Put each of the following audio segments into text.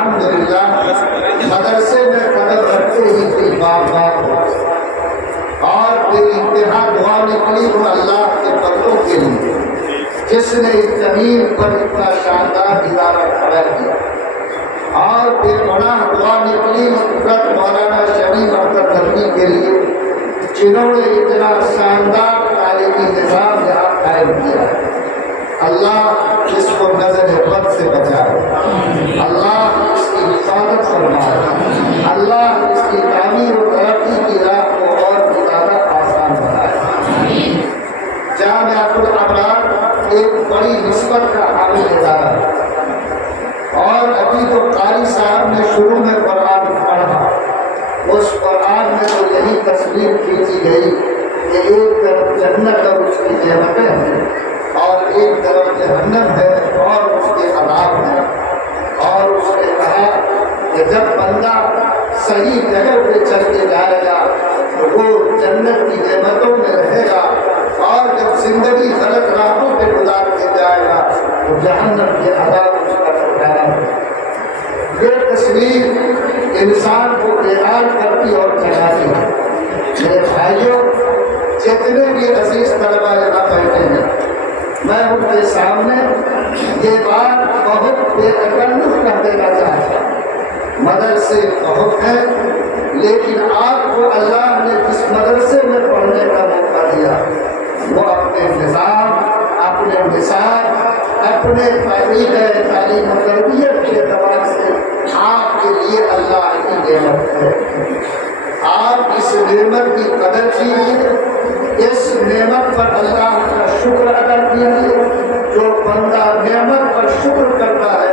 الحمدللہ مدرسے میں قدم رکھتے ہی دل باغ باغ ہو اور بے انتہا دعا نکلی وہ اللہ کے بندوں کے لیے جس نے اس زمین پر اتنا شاندار ادارہ کھڑا کیا، اور پھر بڑا دعا نکلی حضرت مولانا شریف اختر ندوی کے لیے جنہوں نے اتنا شاندار تعلیمی نظام یہاں قائم کیا۔ اللہ اس کو نظر بد سے بچائے، اللہ اس کی حفاظت فرمائے، اللہ اس کی تعمیر و ترقی کی راہ کو اور زیادہ آسان بنائے۔ جامعۃ الابرار ایک بڑی نسبت کا حامل ادارہ ہے، اور ابھی تو قاری صاحب نے شروع میں قرآن پڑھا، اس قرآن میں تو یہی تصویر کھینچی گئی کہ ایک طرف جنت اور اس کی نعمتیں ہیں اور ایک طرف جہنم ہے اور اس کے عذاب ہے، اور اس نے کہا کہ جب بندہ صحیح جگہ پہ چل کے جائے گا تو وہ جنت کی نعمتوں میں رہے گا، اور جب زندگی غلط راہوں پہ گزار کے جائے گا تو جہنم کے عذاب اس کا ٹھکانا ہے۔ یہ تصویر انسان کو بیدار کرتی اور جگاتی ہے۔ میرے بھائیوں، جتنے بھی عزیز طلبا یہاں بیٹھے ہیں، میں ان کے سامنے یہ بات بہت بے تکلف کر دینا چاہتا ہوں۔ مدرسے بہت ہیں، لیکن آپ کو اللہ نے جس مدرسے میں پڑھنے کا موقع دیا وہ اپنے نظام، اپنے نصاب، اپنے طریقہ تعلیم و تربیت کے اعتبار سے آپ کے لیے اللہ کی نعمت ہے۔ آپ اس نعمت کی قدر کیجیے، اس نعمت پر اللہ کا شکر ادا کیجیے۔ جو بندہ نعمت پر شکر کرتا ہے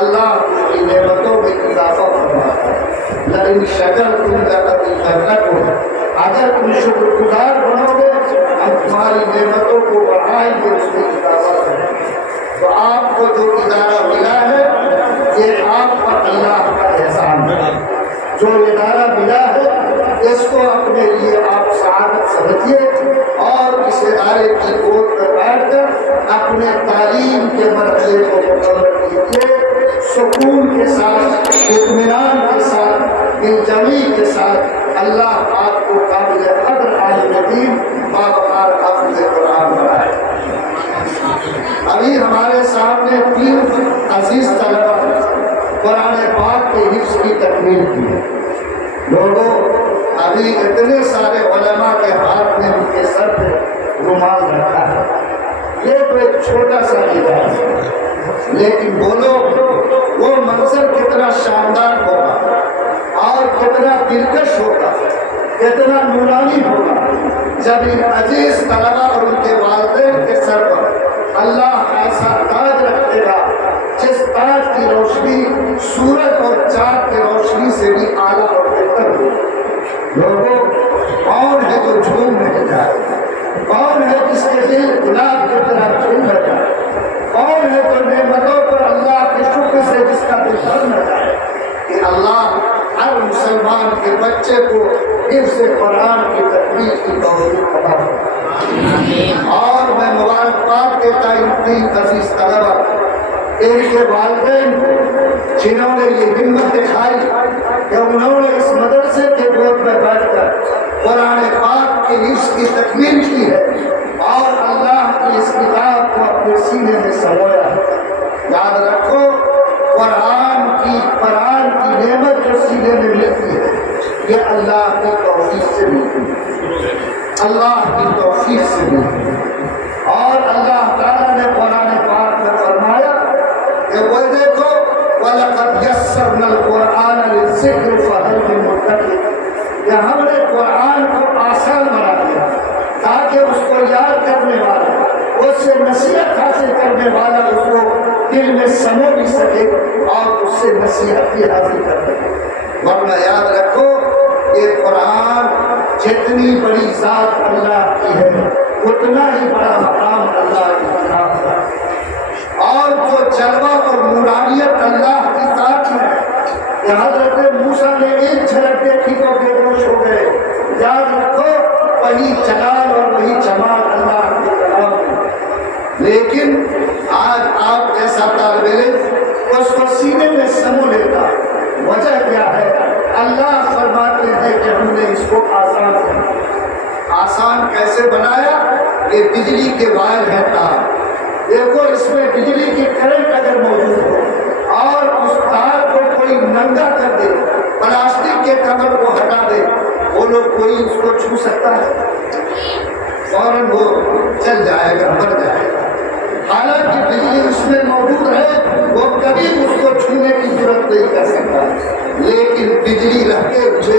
اللہ اس کی نعمتوں میں اضافہ فرماتا ہے۔ لیکن شکرتم لأزیدنکم، اگر تم شکر گزار بنو گے ہم تمہاری نعمتوں کو بڑھائیں گے، اس میں اضافہ کریں گے۔ تو آپ کو جو ادارہ ملا ہے یہ آپ پر اللہ کا احسان ہے۔ جو ادارہ ملا ہے اس کو اپنے لیے آپ سعادت سمجھیے، اور اس ادارے کی گود میں بیٹھ کر اپنے تعلیم کے مرحلے کو مکمل کیجیے، سکون کے ساتھ، اطمینان کے ساتھ، دلجمی کے ساتھ۔ اللہ آپ کو قابل قدر عالم دین باوقار حافظ قرآن بنائے۔ ابھی ہمارے سامنے 3 عزیز طلبا قرآن پاک کے حفظ کی تکمیل کی ہے۔ لوگوں، ابھی اتنے سارے علماء کے ہاتھ میں ان کے سر پہ رومال رکھا ہے، یہ تو ایک چھوٹا سا ادارہ ہے، لیکن بولو وہ منظر کتنا شاندار ہوگا اور کتنا دلکش ہوگا، کتنا نورانی ہوگا جب ان عزیز طلبا اور ان کے والدین کے سر پر اللہ ایسا تاج رکھے گا جس تاج کی روشنی سورج اور چاند کی روشنی سے بھی اعلیٰ اور بہتر ہوگی۔ لوگوں، کون ہے جو جھوم نہیں جائے؟ کون ہے جس کے دل گلاب کی طرح کھل نہ جائے؟ کون ہے جو نعمتوں پر اللہ کے شکر سے جس کا دل بھر نہ جائے؟ کہ اللہ ہر مسلمان کے بچے کو حفظ قرآن کی تکمیل کی توفیق عطا فرمائے۔ اور میں مبارکباد دیتا ہوں 3 عزیز طلبا، ان کے والدین جنہوں نے یہ ہمت دکھائی کہ انہوں نے اس مدرسے کے گود میں بیٹھ کر قرآن پاک کے حفظ کی تکمیل کی ہے اور اللہ کی اس کتاب کو اپنے سینے میں سمویا ہے۔ یاد رکھو، قرآن کی نعمت جو سینے میں ملتی ہے یہ اللہ کی توفیق سے ملتی ہے، اللہ کی توفیق سے ملتی ہے۔ اور اللہ تعالیٰ نے قرآن پاک میں فرمایا کہ وہ دیکھو وَلَقَدْ يَسَّرْنَا الْقُرْآنَ لِلذِّكْرِ فَهَلْ مِن مُّدَّكِرٍ، کہ ہم نے قرآن کو آسان بنا دیا تاکہ اس کو یاد کرنے والا، اس سے نصیحت حاصل کرنے والا اس کو دل میں سمو بھی سکے اور اس سے نصیحت بھی حاصل کر سکے۔ ورنہ یاد رکھو، یہ قرآن جتنی بڑی ذات اللہ کی ہے اتنا ہی بڑا مقام اللہ کی ذات کا، اور جو جلوہ اور نورانیت اللہ کی ذات میں ہے کہ حضرت موسیٰ نے ایک جھلک دیکھی تو بے ہوش ہو گئے۔ یاد رکھو، وہی جلال اور وہی جمال اللہ کے کلام میں، لیکن آج آپ جیسا طالب علم اس کو سینے میں سمو لیتا بولو کوئی اس کو چھو سکتا ہے؟ فوراً وہ چل جائے گا، مر جائے گا۔ حالانکہ بجلی اس میں موجود ہے، وہ کبھی اس کو چھونے کی ضرورت نہیں کر سکتا، لیکن بجلی رہتے ہوئے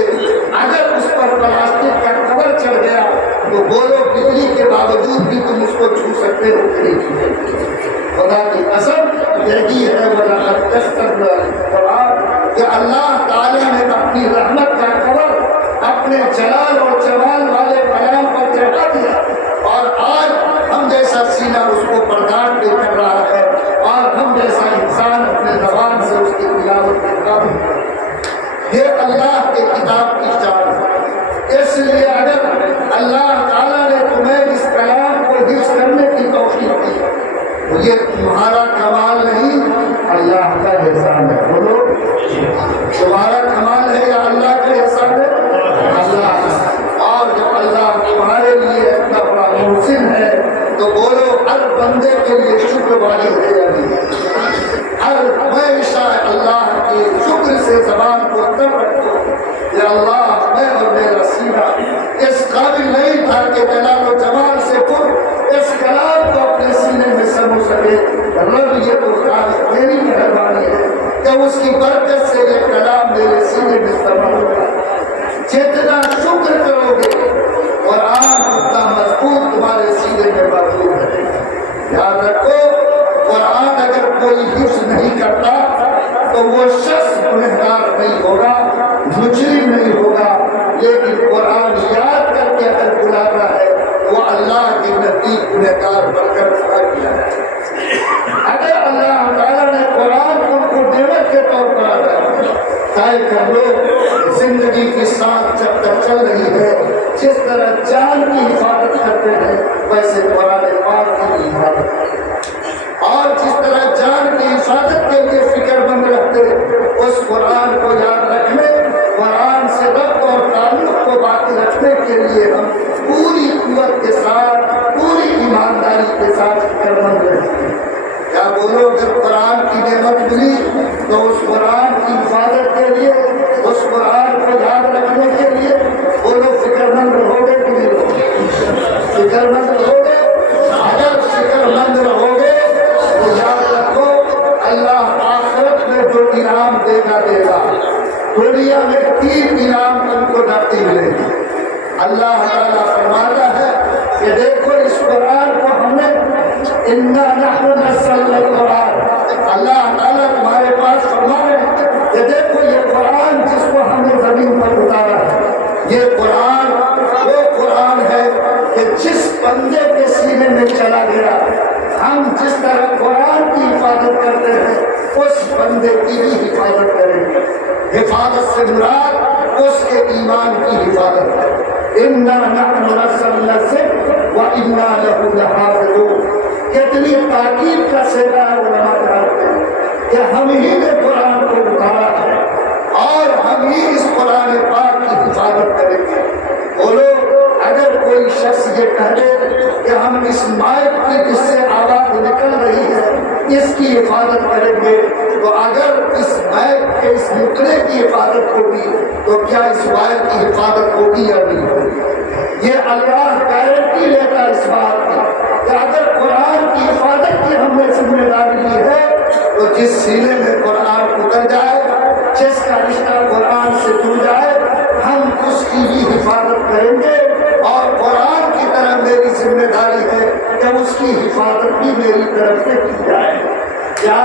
اگر اس پر پلاسٹک کا کور چڑھ گیا تو بولو بجلی کے باوجود بھی تم اس کو چھو سکتے ہو کہ نہیں چھو سکتے؟ خدا کی قسم یہی ہے وَلَقَدْ يَسَّرْنَا الْقُرْآنَ کہ اللہ تعالیٰ نے اپنی رحمت کا کور اپنے جلال اور جمال والے کلام پر چڑھا دیا، اور آج ہم جیسا سینہ اس کو برداشت نہیں کر رہا ہے، اور ہم جیسا انسان اپنے زبان سے اس کی تلاوت کرتا ہے۔ یہ اللہ کے کتاب کی شان ہے۔ اس لیے اگر اللہ تعالیٰ نے تمہیں اس کلام کو حفظ کرنے کی توفیق دی تو یہ تمہارا کمال نہیں، اللہ کا احسان ہے۔ بولو تمہارا کمال ہے یا اللہ کا احسان ہے؟ اللہ کا۔ اور جب اللہ تمہارے لیے اتنا بڑا محسن ہے تو بولو ہر بندے کے لیے شکر والی ہے یا نہیں؟ ہر ہمیشہ اللہ کے شکر سے زبان کو تر رکھو کہ اللہ میں اور میرا سینہ اس قابل نہیں تھا کہ جلال و جمال سے پر اس کلام کو اپنے سینے میں سمو سکے۔ رب یہ تو خالق میری مہربانی ہے کہ اس کی برکت سے یہ کلام میرے سینے میں سما ہوگا۔ جتنا شکر کرو گے قرآن اتنا مضبوط تمہارے سینے میں موجود ہے۔ یاد رکھو قرآن اگر کوئی حفظ نہیں کرتا تو وہ شخص گنہگار نہیں ہوگا، مجرم نہیں ہوگا، لیکن قرآن یاد کر کے اگر بلانا ہے وہ اللہ کے نزدیک گنہگار بن کر کھڑا کیا ہے۔ اگر اللہ تعالیٰ نے قرآن کو نعمت کے طور پر ادا طے کر لو، زندگی کی سانس جب تک چل رہی ہے جس طرح جان کی حفاظت کرتے ہیں ویسے قرآن پاک کی حفاظت کرتے ہیں، اور جس طرح جان کی حفاظت کے لیے فکر مند رہتے اس قرآن کو یاد رکھنے، قرآن سے ربط اور تعلق کو باقی رکھنے کے لیے ہم پوری قوت کے ساتھ پوری ایمانداری کے ساتھ فکر مند رہتے ہیں۔ کیا بولو اگر قرآن کی نعمت ملی تو اس قرآن کی حفاظت کے لیے، اس قرآن کو یاد رکھنے کے لیے بولو فکر مند رہو گے کہ نہیں رہو گے؟ فکر مند رہو گے؟ اگر فکر مند رہو گے تو یاد رکھو اللہ آخرت میں جو انعام دے گا دے گا، دنیا میں 3 انعام تم کو نقدی ملے گی۔ اللہ تعالیٰ فرماتا ہے کہ دیکھو اس قرآن کو ہم نے اِنَّا نَحْنُ نَزَّلْنَا الْقُرْآنَ، اللہ تعالیٰ تمہارے پاس فرما رہے ہیں کہ دیکھو یہ قرآن جس کو ہم نے زمین پر اتارا ہے، یہ قرآن وہ قرآن ہے کہ جس بندے کے سینے میں چلا گیا ہم جس طرح قرآن کی حفاظت کرتے ہیں اس بندے کی بھی حفاظت کریں گے۔ حفاظت سے مراد اس کے ایمان کی حفاظت ہے۔ اِنَّا نَحْنُ نَزَّلْنَا الذِّكْرَ وَإِنَّا لَهُ لَحَافِظُونَ۔ کتنی تاکید کا صیغہ علماء کرتے ہیں کہ ہم ہی نے قرآن کو اتارا ہے اور ہم ہی اس قرآن پاک کی حفاظت کریں گے۔ بولو اگر کوئی شخص یہ کہہ دے کہ ہم اس مائک کی جس سے آواز نکل رہی ہے اس کی حفاظت کریں گے، تو اگر اس مائک کے اس نکلے کی حفاظت ہوگی تو کیا اس مائک کی حفاظت ہوگی یا نہیں ہوگی؟ یہ اللہ گارنٹی لیتا اس بات کی کہ اگر قرآن کی حفاظت کی ہم نے ذمہ داری لی ہے تو جس سینے میں قرآن اتر جائے، جس کا رشتہ قرآن سے جڑ جائے، ہم اس کی بھی حفاظت کریں گے، اور قرآن کی طرح میری ذمہ داری ہے کہ اس کی حفاظت بھی میری طرف سے کی جائے۔ کیا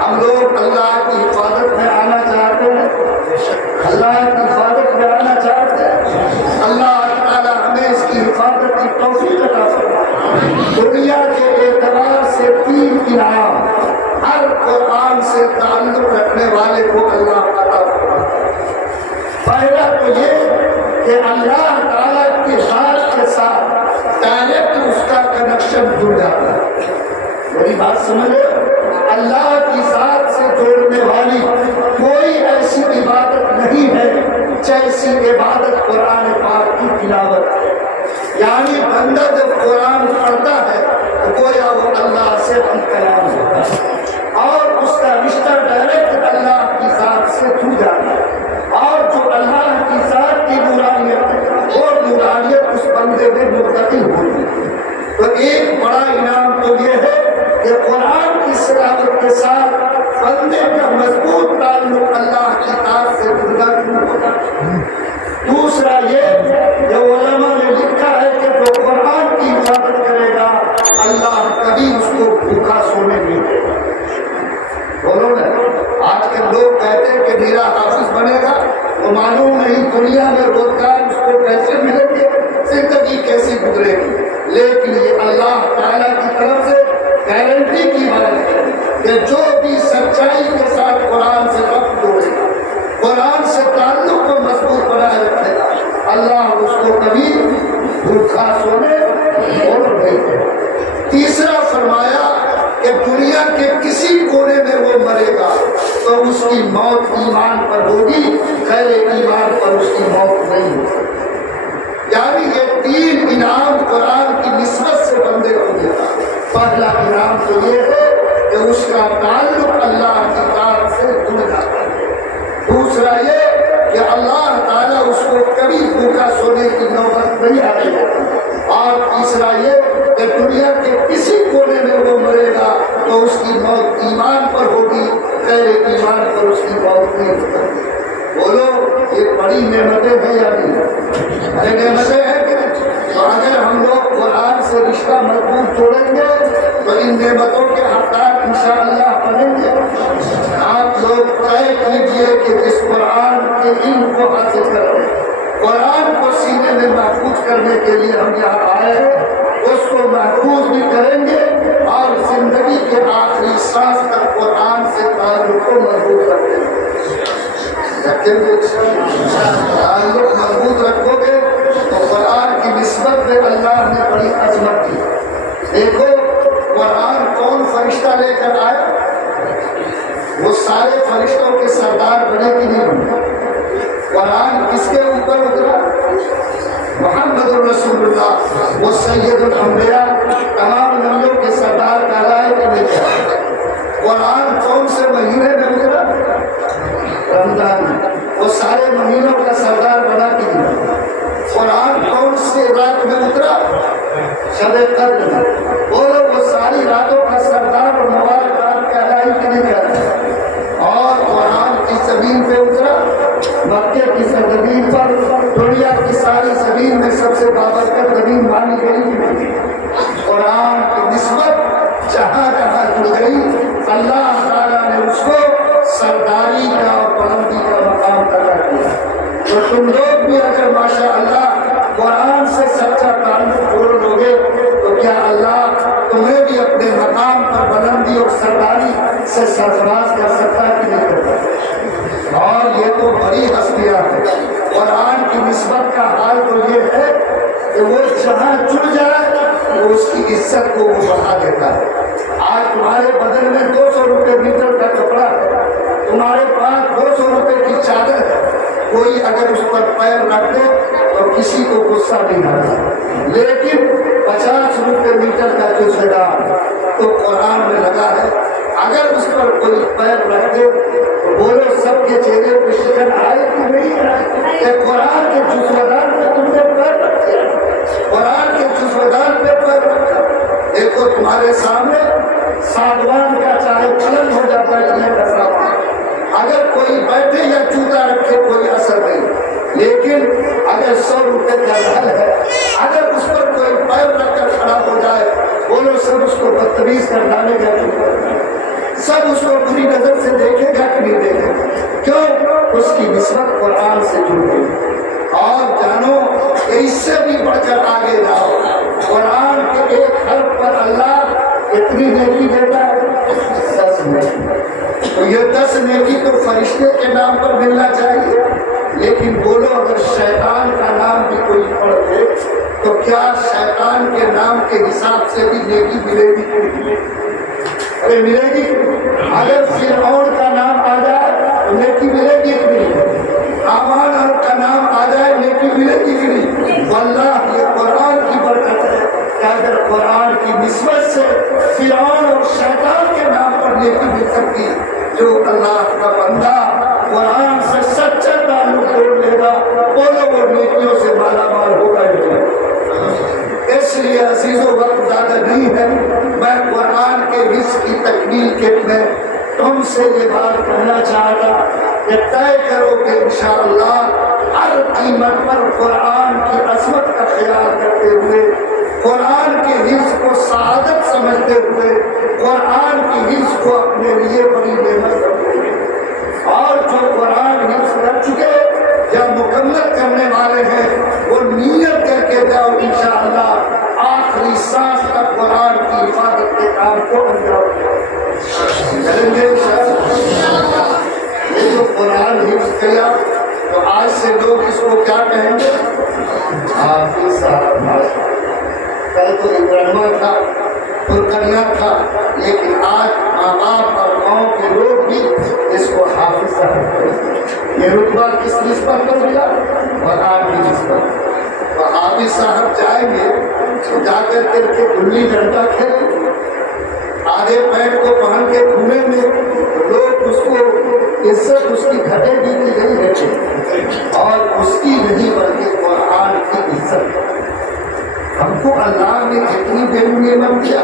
ہم لوگ اللہ کی حفاظت میں آنا چاہتے ہیں؟ اللہ کی حفاظت میں آنا چاہتے ہیں؟ اللہ تعالیٰ ہمیں اس کی حفاظت کی توفیق عطا فرمائے۔ دنیا کے اعتبار سے 3 انعام ہر قرآن سے تعلق رکھنے والے کو اللہ عطا فرماتا ہے۔ پہلا تو یہ کہ اللہ تعالیٰ کی ذات کے ساتھ ڈائریکٹ اس کا کنیکشن جڑ جاتا ہے۔ میری بات سمجھے؟ اللہ کی ذات سے جوڑنے والی کوئی ایسی عبادت نہیں ہے جیسی عبادت قرآن پاک کی تلاوت ہے۔ یعنی بندہ جب قرآن پڑھتا ہے تو گویا وہ اللہ سے ہم کلام ہوتا ہے اور اس کا رشتہ ڈائریکٹ اللہ کی ذات سے جڑ جاتا ہے، اور جو اللہ کی ذات کی برائیت اس کی موت ایمان پر ہوگی، غیر ایمان پر اس کی موت نہیں ہوگی۔ یعنی یہ 3 انعام قرآن کی نسبت سے بندے کو دیتا۔ پہلا انعام تو یہ ہے کہ اس کا تعلق اللہ کی ذات سے جڑ جاتا ہے۔ دوسرا یہ کہ اللہ تعالیٰ اس کو کبھی بھوکا سونے کی نوبت نہیں آئے گا، اور تیسرا یہ کہ دنیا کے کسی کونے میں وہ مرے گا تو اس کی موت ایمان پر ہوگی، غیر ایمان پر اس کی موت نہیں ہوگی۔ بولو یہ بڑی نعمتیں ہیں یا نہیں؟ ارے نعمتیں ہیں کہ نہیں؟ تو اگر ہم لوگ قرآن سے رشتہ مضبوط جوڑیں گے تو ان نعمتوں کے حقدار انشاءاللہ بنیں گے۔ آپ لوگ طے کیجئے کہ جس قرآن کے علم کو حاصل کریں، قرآن کو سینے میں محفوظ کرنے کے لیے ہم یہاں آئے ہیں، اس کو محفوظ بھی کریں گے اور زندگی کے آخری سانس تک قرآن سے تعلق کو مضبوط رکھیں گے۔ تعلق مضبوط رکھو گے تو قرآن کی نسبت میں اللہ نے بڑی عظمت دی۔ دیکھو قرآن کون فرشتہ لے کر آیا؟ وہ سارے فرشتوں کے سردار بنے کہ نہیں بنے؟ قرآن کس کے اوپر اترا؟ محمد الرسول اللہ، وہ سید الانبیاء، تمام نبیوں کے سردار کہلائے کہ نہیں کہلائے؟ قرآن کون سے مہینے میں اترا؟ رمضان۔ وہ سارے مہینوں کا سردار بنا کہ نہیں؟ قرآن کون سے رات میں اترا؟ شب قدر میں۔ بولو وہ ساری راتوں کا سردار اور مبارک رات کہلائی کہ نہیں کہلائی؟ اور قرآن کی زمین پہ اترا، مکے کی زمین پر، دنیا کی ساری زمین میں سب سے بابرکت زمین مانی گئی کہ نہیں؟ قرآن کی نسبت جہاں جہاں جڑ گئی، اللہ تعالیٰ نے اس کو سرداری کا اور بلندی کا مقام عطا کیا۔ تو تم لوگ بھی اگر ماشاء اللہ قرآن سے سچا تعلق جوڑ لو گے تو کیا اللہ تمہیں بھی اپنے مقام پر بلندی اور سرداری سے سرفراز کر سکتا ہے کہ نہیں کرتا؟ اور یہ تو بڑی ہستیاں ہیں۔ قرآن کی نسبت کا حال تو یہ ہے کہ وہ جہاں جڑ جائے وہ اس کی عزت کو وہ بڑھا دیتا ہے۔ آج تمہارے بدن میں 200 روپے میٹر کا کپڑا ہے، تمہارے پاس 200 روپے کی چادر ہے، کوئی اگر اس پر پیر رکھ دے تو کسی کو غصہ نہیں آتا، لیکن 50 روپے میٹر کا جو سردار تو قرآن میں لگا ہے، اگر اس پر کوئی پیر رکھ دے تو بولو سب کے چہرے پہ شکن آئے کہ نہیں؟ کہ قرآن کے جزودان پہ تم نے پیر رکھے، قرآن کے جزودان پہ پیر رکھا۔ دیکھو تمہارے سامنے ساگوان کا چاہے قلم ہو جاتا ہے، اگر کوئی بیٹھے یا جوتا رکھے کوئی اثر نہیں، لیکن اگر 100 روپے کا گھر ہے، اگر اس پر کوئی پیر رکھ کر کھڑا ہو جائے بولو سب اس کو بدتمیز کر ڈالے گا، سب اس کو بری نظر سے دیکھے گا کہ نہیں دیکھے گا؟ کیوں؟ اس کی نسبت قرآن سے جڑ گئی۔ اور جانو کہ اس سے بھی بڑھ کر آگے جاؤ، قرآن کے ایک حرف پر اللہ اتنی نیکی دیتا ہے، 10 نیکی۔ تو یہ 10 نیکی تو فرشتے کے نام پر ملنا چاہیے، لیکن بولو اگر شیطان کا نام بھی کوئی پڑھ دے تو کیا شیطان کے نام کے حساب سے بھی نیکی ملے گی؟ ارے ملے گی؟ اگر فرعون کا نام آ جائے تو نیکی ملے گی کہ نہیں؟ حامان کا نام آ جائے نیکی ملے گی کہ نہیں؟ واللہ یہ قرآن کی برکت ہے کہ اگر قرآن کی نسبت سے فرعون اور شیطان کے نام پر نیکی مل سکتی، جو اللہ کا بندہ قرآن سے سچا تعلق جوڑ لے گا بولو وہ نیکیوں سے مالا مال ہوگا ہی نہیں۔ اس لیے عزیزو وقت زیادہ نہیں ہے، میں قرآن کے حفظ کی تکمیل کے میں تم سے یہ بات کہنا چاہتا کہ طے کرو کہ انشاءاللہ ہر قیمت پر قرآن کی عظمت کا خیال کرتے ہوئے، قرآن کے حفظ کو سعادت سمجھتے ہوئے، قرآن کی حفظ کو اپنے لیے بڑی نعمت کرتے ہوئے، اور جو قرآن حفظ کر چکے یا مکمل کرنے والے ہیں وہ نیت کر کے جاؤ انشاءاللہ آخری سانس تک قرآن کی حفاظت کے کام کو انجام کریں گے انشاءاللہ۔ یہ جو قرآن حفظ کیا تو آج سے لوگ اس کو کیا کہیں گے؟ حافظ صاحب۔ کل تو ابراہیمہ تھا، ترکنیہ تھا، لیکن آج ماں باپ اور گاؤں کے لوگ بھی اس کو حافظ یہ رتبہ کس نسبت پر ملا؟ قرآن کی نسبت۔ تو حافظ صاحب جائیں گے تو جا کر کے گلی ڈنڈا کھیلیں، آدھے پینٹ کو پہن کے گھومیں گے، لوگ اس کو عزت اس کی گھٹے گی کہ نہیں رکھیں، اور اس کی نہیں بلکہ قرآن کی عزت۔ ہم کو اللہ نے اتنی بے نعمت دیا،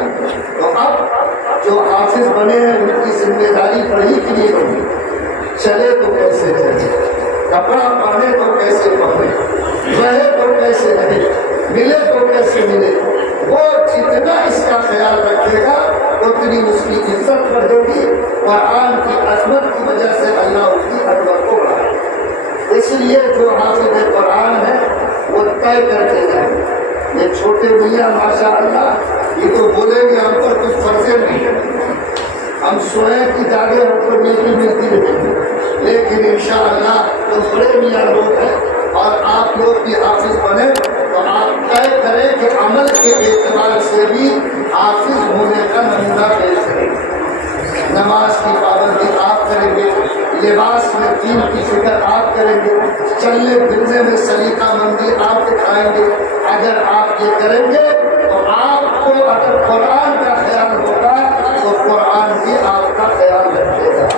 تو اب جو حافظ بنے ہیں ان کی ذمہ داری پڑھی کہ نہیں بنی؟ چلے تو کیسے چلے، کپڑا پہنے تو کیسے پہنے، رہے تو کیسے رہے، ملے تو کیسے ملے۔ وہ جتنا اس کا خیال رکھے گا اتنی اس کی عزت بڑھے گی، قرآن کی عظمت کی وجہ سے اللہ اس کی عظمت کو بڑھائے۔ اس لیے جو حافظ قرآن ہے وہ طے کر کے جائیں۔ یہ چھوٹے میاں ماشاء اللہ یہ تو بولیں گے ہم پر کچھ فرضے نہیں ہے، ہم سوئیں کی جاگے ہم کو نیکی ملتی رہے، لیکن انشاءاللہ تو بڑے میاں لوگ ہیں اور آپ لوگ بھی حافظ بنے تو آپ طے کریں کہ عمل کے اعتبار سے بھی حافظ ہونے کا نمونہ پیش کریں۔ نماز کی پابندی آپ کریں گے، لباس میں دین کی فکر آپ کریں گے، چلنے پھرنے میں سلیقہ مندی آپ دکھائیں گے۔ اگر آپ یہ کریں گے تو آپ کو اگر قرآن کا خیال ہوگا تو قرآن بھی آپ کا خیال رکھے گا۔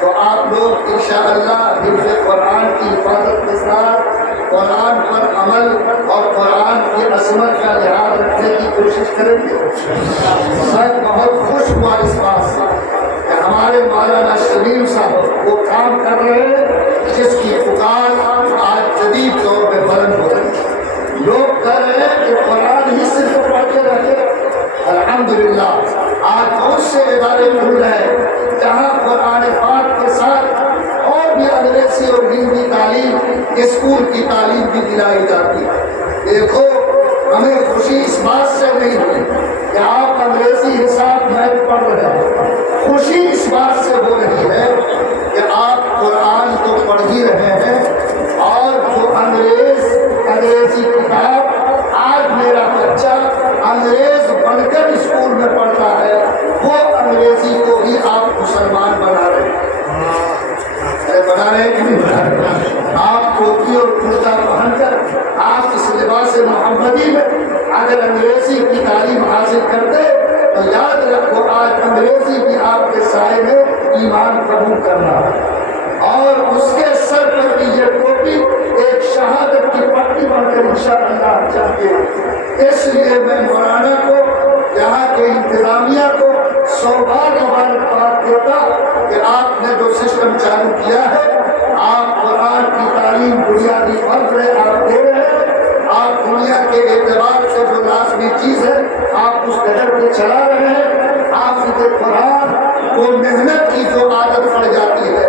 تو آپ لوگ انشاءاللہ حفظ قرآن کی حفاظت کے ساتھ قرآن پر عمل اور قرآن کی عظمت کا لحاظ رکھنے کی کوشش کریں گے۔ میں بہت خوش ہوا اس بات سے کہ ہمارے مولانا شبیر صاحب وہ کام کر رہے ہیں جس کی پکار آج جدید دور میں بلند ہو رہی ہے۔ لوگ کہہ رہے ہیں کہ قرآن ہی صرف پڑھتے رہے، الحمدللہ آج بہت سے ادارے کھل رہے ہیں جہاں قرآن پاک کے ساتھ اور بھی انگریزی اور ہندی تعلیم، اسکول کی تعلیم بھی دلائی جاتی ہے۔ دیکھو ہمیں خوشی اس بات سے نہیں ہوئی کہ آپ انگریزی حساب میتھ پڑھ رہے ہیں، خوشی اس بات سے ہو رہی ہے کہ آپ قرآن تو پڑھ ہی رہے ہیں، اور جو انگریزی کتاب آج میرا بچہ انگریز بن کر اسکول میں پڑھتا ہے وہ انگریزی کو بھی آپ مسلمان بنا رہے ہیں۔ بنا رہے کہ نہیں بنا رہے؟ آپ ٹوپی اور کرتا پہن کر آپ اس لباس محمدی میں اگر انگریزی کی تعلیم حاصل کرتے تو یاد رکھو آج انگریزی بھی آپ کے سائے میں ایمان قبول کرنا ہے، اور اس کے سر پر بھی یہ ٹوپی ایک شہادت کی پٹی بن کر انشاءاللہ چاہیے۔ اس لیے میں مولانا کو، یہاں کے انتظامیہ کو سو بار مبارکباد دیتا کہ آپ نے جو سسٹم چالو کیا ہے، آپ قرآن کی تعلیم بنیادی فرض ہے آپ دے رہے ہیں، آپ دنیا کے اعتبار سے جو لازمی چیز ہے آپ اس قدر پہ چلا رہے ہیں۔ حافظ قرآن کو محنت کی جو عادت پڑ جاتی ہے،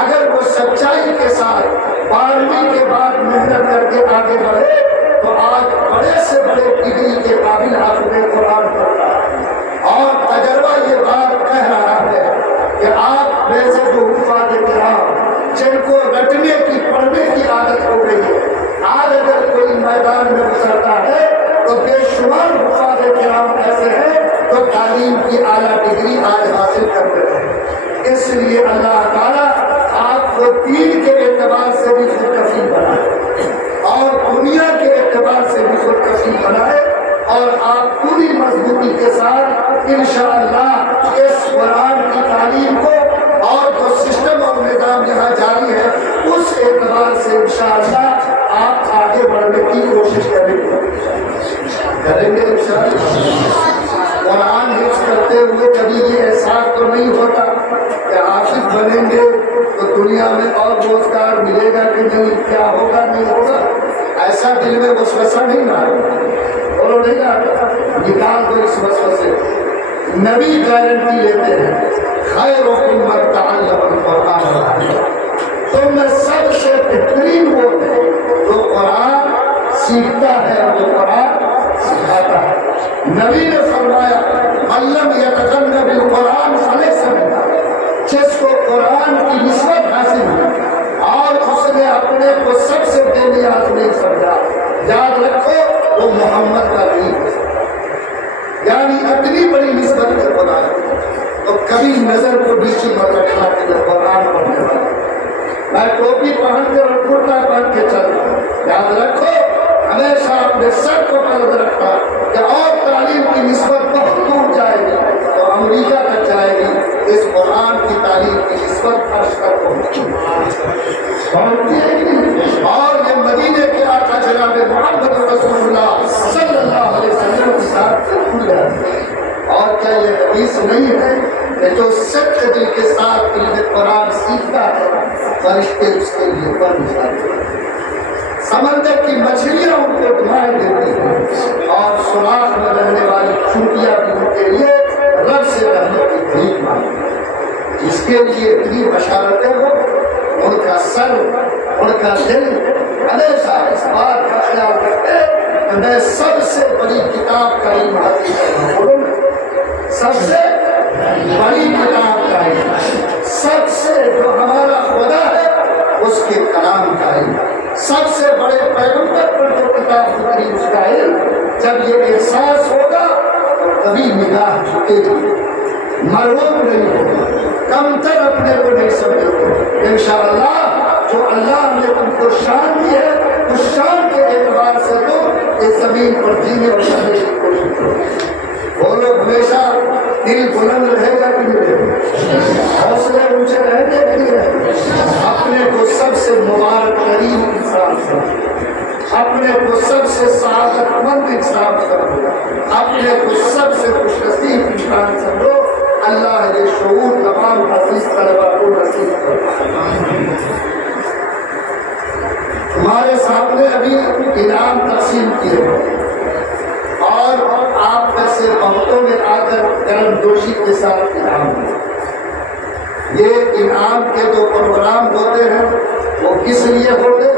اگر وہ سچائی کے ساتھ 12ویں کے بعد محنت کر کے آگے بڑھے تو آج بڑے سے بڑے ڈگری کے قابل حافظ قرآن بنتا ہے۔ اور تجربہ یہ بات کہہ رہا ہے کہ آپ میں سے جو حفاظ کرام جن کو رٹنے کی پڑھنے کی عادت ہو گئی ہے، آج اگر کوئی میدان میں گزرتا ہے تو بے شمار حفاظ کرام ایسے ہیں تو تعلیم کی اعلیٰ ڈگری آج حاصل کر رہے ہیں۔ اس لیے اللہ تعالیٰ آپ کو دین کے اعتبار سے بھی خود کفیل بنائے اور دنیا کے اعتبار سے بھی خود کفیل بنائے، اور آپ پوری مضبوطی کے ساتھ انشاءاللہ اس قرآن کی تعلیم کو اور جو سسٹم اور نظام یہاں جاری ہے اس اعتبار سے انشاءاللہ آپ آگے بڑھنے کی کوشش کریں گے انشاءاللہ۔ قرآن حفظ کرتے ہوئے کبھی یہ احساس تو نہیں ہوتا کہ حافظ بنیں گے تو دنیا میں اور روزگار ملے گا کہ نہیں، کیا ہوگا نہیں ہوگا، ایسا دل میں وسوسہ نہیں نہ بولو نہیں آتا، نکال دو اس وسوسے۔ نبی گارنٹی لیتے ہیں خیرکم من تعلم القرآن، تم میں سب سے بہترین وہ ہے جو قرآن سیکھتا ہے اور جو قرآن سکھاتا ہے۔ نبی نے فرمایا من لم یتغن بالقرآن فلیس منا، جس کو قرآن کی نسبت حاصل ہوئی اور اس نے اپنے کو سب سے بے نیاز نہیں سمجھا، یاد رکھو وہ محمد کا نہیں ہے، یعنی اتنی بڑی نسبت ہے قرآن، تو کبھی نظر کو نیچے مت رکھنا کہ جو قرآن پڑھنے والا میں ٹوپی پہن کے اور کرتا پہن کے چل رہا ہوں۔ یاد رکھو ہمیشہ اپنے سر کو بلند رکھا کہ اور تعلیم کی نسبت بہت دور جائے گی تو امریکہ تک جائے گی، اس قرآن کی تعلیم کی نسبت عرش تک پہنچتی ہے۔ اور یہ مدینے کے آقا جناب محمد رسول اللہ صلی اللہ علیہ وسلم کے ساتھ کھل جاتی ہے۔ اور کیا یہ حدیث نہیں ہے کہ جو سچے دل کے ساتھ علم قرآن سیکھتا ہے فرشتے اس کے لیے بن جاتے ہیں، سمندر کی مچھلیاں ان کو دعائیں دیتی ہیں، اور سوراخ میں رہنے والی چونٹیاں بھی ان کے لیے رب سے رہنے کی بھیک مانگتی ہیں۔ جس کے لیے اتنی بشارتیں ہو ان کا سر ان کا دل ہمیشہ اس بات کا خیال رکھے کہ میں سب سے بڑی کتاب کا علم حاصل کروں، سب سے بڑی کتاب کا علم، سب سے جو ہمارا خدا ہے اس کے کلام کا علم، سب سے بڑے پیغمبر پر جو کتاب اتری اس کا علم، جب یہ احساس ہوگا تو کبھی نگاہ جھکے گی، مرغوب نہیں ہوگا، کم تر اپنے کو نہیں سمجھے گے۔ انشاءاللہ جو اللہ نے تم کو شان دی ہے اس شان کے اعتبار سے تو اس زمین پر جینے اور رہنے کی کوشش کرو۔ بولو ہمیشہ دل بلند رہے گا کہ نہیں رہے گا، حوصلے اونچے رہیں گے کہ نہیں رہیں گے، اپنے کو سب سے مبارک ترین انسان سمجھو، اپنے کو سب سے سعادت مند انسان سمجھو، اپنے کو سب سے خوش نصیب انسان سمجھو۔ اللہ یہ شعور تمام عزیز طلبہ کو نصیب کرے۔ ہمارے سامنے ابھی انعام تقسیم کیے اور آپ میں سے بہتوں نے آ کر گرم جوشی کے ساتھ انعام دیا۔ یہ انعام کے جو پروگرام ہوتے ہیں وہ کس لیے ہوتے؟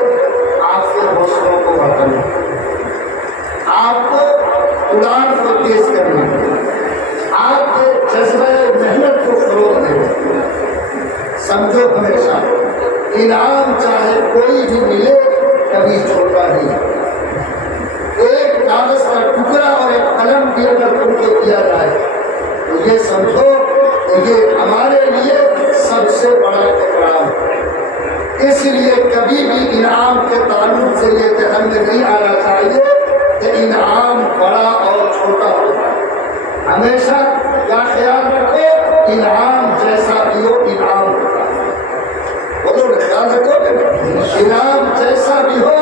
آپ کے حوصلوں کو بڑھانے، آپ کو اڑان کو تیز کرنے، آپ کے جذبہ محنت کو فروغ دینے۔ سمجھو ہمیشہ انعام چاہے کوئی بھی ملے کبھی چھوٹا نہیں، ایک کاغذ کا ٹکڑا اور ایک قلم بھی اگر تم کو دیا جائے تو یہ سمجھو کہ یہ ہمارے لیے سب سے بڑا اکرام ہے۔ اس لیے کبھی بھی انعام کے تعلق سے یہ ذہن میں نہیں آنا چاہیے کہ انعام بڑا اور چھوٹا ہوتا ہے۔ ہمیشہ کیا خیال رکھو، انعام جیسا بھی ہو انعام ہوتا ہے۔ بولو خیال رکھو انعام جیسا بھی ہو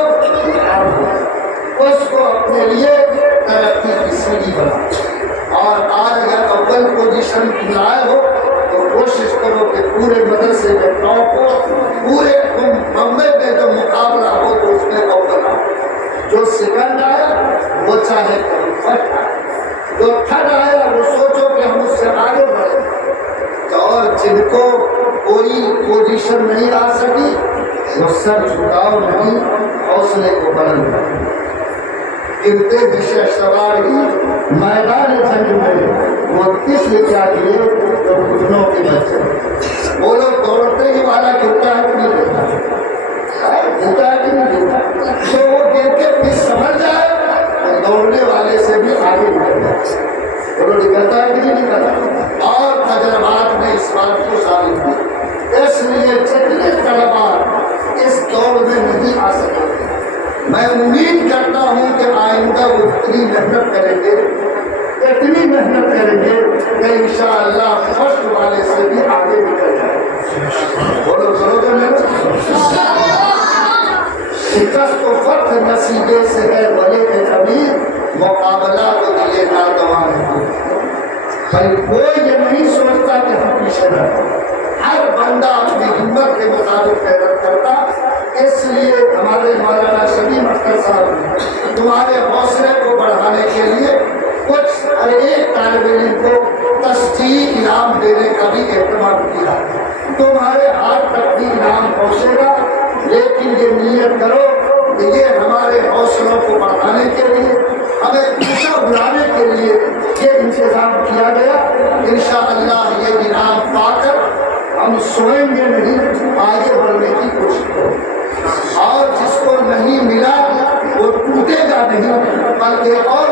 انعام ہوتا ہے، اس کو اپنے لیے ترقی کی سیڑھی بنا۔ اور آج اگر اول پوزیشن لائے ہو تو کوشش کرو کہ پورے مدرسے میں ٹاپ ہو، پورے بمبے میں جو مقابلہ ہو تو اس میں اول آؤ۔ جو سیکنڈ آیا وہ چاہے فرسٹ آئے، جو تھرڈ آیا وہ سوچو کہ ہم اس سے آگے بڑھیں۔ اور جن کو کوئی پوزیشن نہیں آ سکی وہ سر جھکاؤ نہیں، حوصلے کو بلند کرو۔ گرتے دشے سوار ہی میدان جنگ میں وہ کس نے کیا کیے جو گھٹنوں کے بچے۔ بولو دوڑتے ہی والا گرتا ہے کہ نہیں گرتا؟ گرتا ہے کہ نہیں گرتا؟ تو وہ گر کے پھر سمجھ جائے اور دوڑنے والے سے بھی آگے نکل جائے۔ بولو نکلتا ہے کہ نہیں نکلتا؟ اور تجربات نے اس بات کو ثابت کیا۔ اس لیے جتنے طلبا اس دور میں نہیں آ سکے میں امید کرتا ہوں کہ آئندہ وہ اتنی محنت کریں گے، اتنی محنت کریں گے کہ انشاءاللہ فرسٹ والے سے بھی آگے نکل جائے۔ بولو کرو گے محنت؟ شکست و فتح نصیبے سے ہے بلے کے کبھی مقابلہ تو دیے ناگوان ہے۔ بھائی کوئی یہ نہیں سوچتا کہ ہم پیچھے رہیں، ہر بندہ اپنی ہمت کے مطابق محنت کرتا۔ اس لیے ہمارے مولانا شبیر اختر صاحب نے تمہارے حوصلے کو بڑھانے کے لیے کچھ ہر ایک طالب علم کو تشجیع انعام دینے کا بھی اہتمام کیا۔ تمہارے ہاتھ تک بھی انعام پہنچے گا، لیکن یہ نیت کرو کہ یہ ہمارے حوصلوں کو بڑھانے کے لیے، ہمیں پیچھے بلانے کے لیے یہ انتظام کیا گیا۔ انشاءاللہ یہ انعام پا کر ہم سوئیں گے نہیں، آگے بڑھنے کی کوشش کرو۔ اور جس کو نہیں ملا وہ ٹوٹے گا نہیں، بلکہ اور